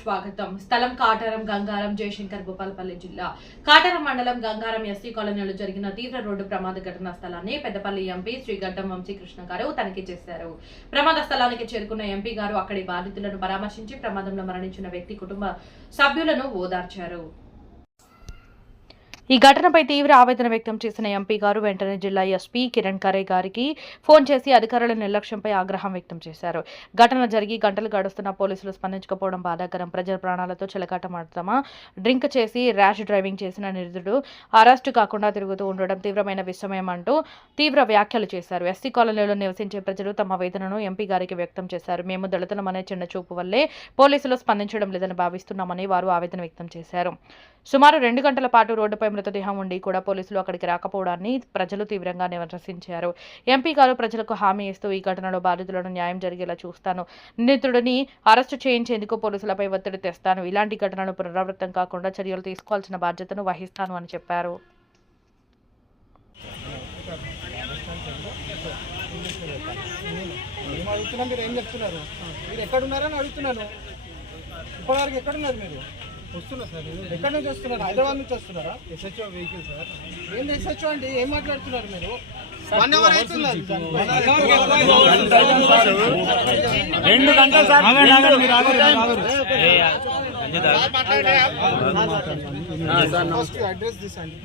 స్వాగతం. స్థలం కాటారం గంగారం జయశంకర్ భూపాలపల్లి జిల్లా. కాటారం మండలం గంగారం ఎస్సీ కాలనీలో జరిగిన తీవ్ర రోడ్డు ప్రమాద ఘటనా స్థలాన్ని పెద్దపల్లి ఎంపీ శ్రీ గడ్డం వంశీకృష్ణ గారు తనిఖీ చేశారు. ప్రమాద స్థలానికి చేరుకున్న ఎంపీ గారు అక్కడి బాధితులను పరామర్శించి ప్రమాదంలో మరణించిన వ్యక్తి కుటుంబ సభ్యులను ఓదార్చారు. ఈ ఘటనపై తీవ్ర ఆవేదన వ్యక్తం చేసిన ఎంపీ గారు వెంటనే జిల్లా ఎస్పీ కిరణ్ ఖరే గారికి ఫోన్ చేసి అధికారుల నిర్లక్ష్యంపై ఆగ్రహం వ్యక్తం చేశారు. ఘటన జరిగి గంటలు గడుస్తున్న పోలీసులు స్పందించకపోవడం బాధాకరం. ప్రజల ప్రాణాలతో చెలకాటమాడుతామా డ్రింక్ చేసి ర్యాష్ డ్రైవింగ్ చేసిన నిరుదుడు అరెస్టు కాకుండా తిరుగుతూ ఉండడం తీవ్రమైన విషమయం అంటూ తీవ్ర వ్యాఖ్యలు చేశారు. ఎస్సీ కాలనీలో నివసించే ప్రజలు తమ వేదనను ఎంపీ గారికి వ్యక్తం చేశారు. మేము దళితులమనే చిన్న చూపు వల్లే పోలీసులు స్పందించడం లేదని భావిస్తున్నామని వారు ఆవేదన వ్యక్తం చేశారు. సుమారు రెండు గంటల పాటు రోడ్డుపై మృతదేహం ఉండి కూడా పోలీసులు అక్కడికి రాకపోవడాన్ని ప్రజలు తీవ్రంగా నిరసించారు. ఎంపీ గారు ప్రజలకు హామీ ఇస్తూ ఈ ఘటనలో బాధితులను న్యాయం జరిగేలా చూస్తాను. నిందితుడిని అరెస్టు చేయించేందుకు పోలీసులపై ఒత్తిడి తెస్తాను. ఇలాంటి ఘటనలు పునరావృతం కాకుండా చర్యలు తీసుకోవాల్సిన బాధ్యతను వహిస్తాను అని చెప్పారు. మీరు ఏం చెప్తున్నారు? మీరు ఎక్కడున్నారని అడుగుతున్నాను. ఇప్పటివరకు ఎక్కడున్నారు మీరు? వస్తున్నా సార్ ఎక్కడి నుంచి వస్తున్నారు? హైదరాబాద్ నుంచి వస్తున్నారా? SHO vehicle sir. ఏం ఎస్హెచ్ఓ అండి? ఏం మాట్లాడుతున్నారు మీరు? వన్ అవర్ అవుతున్నారు రెండు గంటలు సార్. అడ్రస్ తీసండి.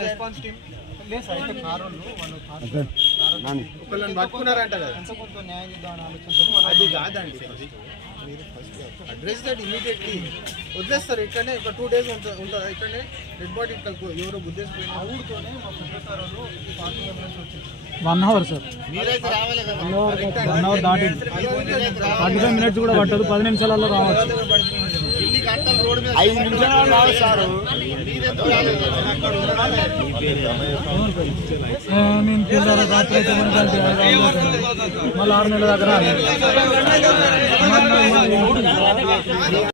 రెస్పాన్స్ టీమ్ లేదు సార్ అయితే కారు వాళ్ళు వాళ్ళు కారు ఒకళ్ళని పట్టుకున్నారంట కదా. అది కాదండి. అడ్రస్ దట్ ఇమీడియట్లీ వదిలేస్తారు ఇక్కడనే ఒక టూ డేస్ ఉంటుంది ఇక్కడనే డెడ్ బాడీ ఎవరో వచ్చింది వన్ అవర్ సార్ మీరైతే రావాలి కదా. One hour forty five minutes కూడా పట్టదు. పది నిమిషాలలో రావచ్చు ఇన్ని గంటలు రోడ్డు మీద ఐదు నిమిషాలు రావాలి సార్. మళ్ళీ ఆరు నెలల దగ్గర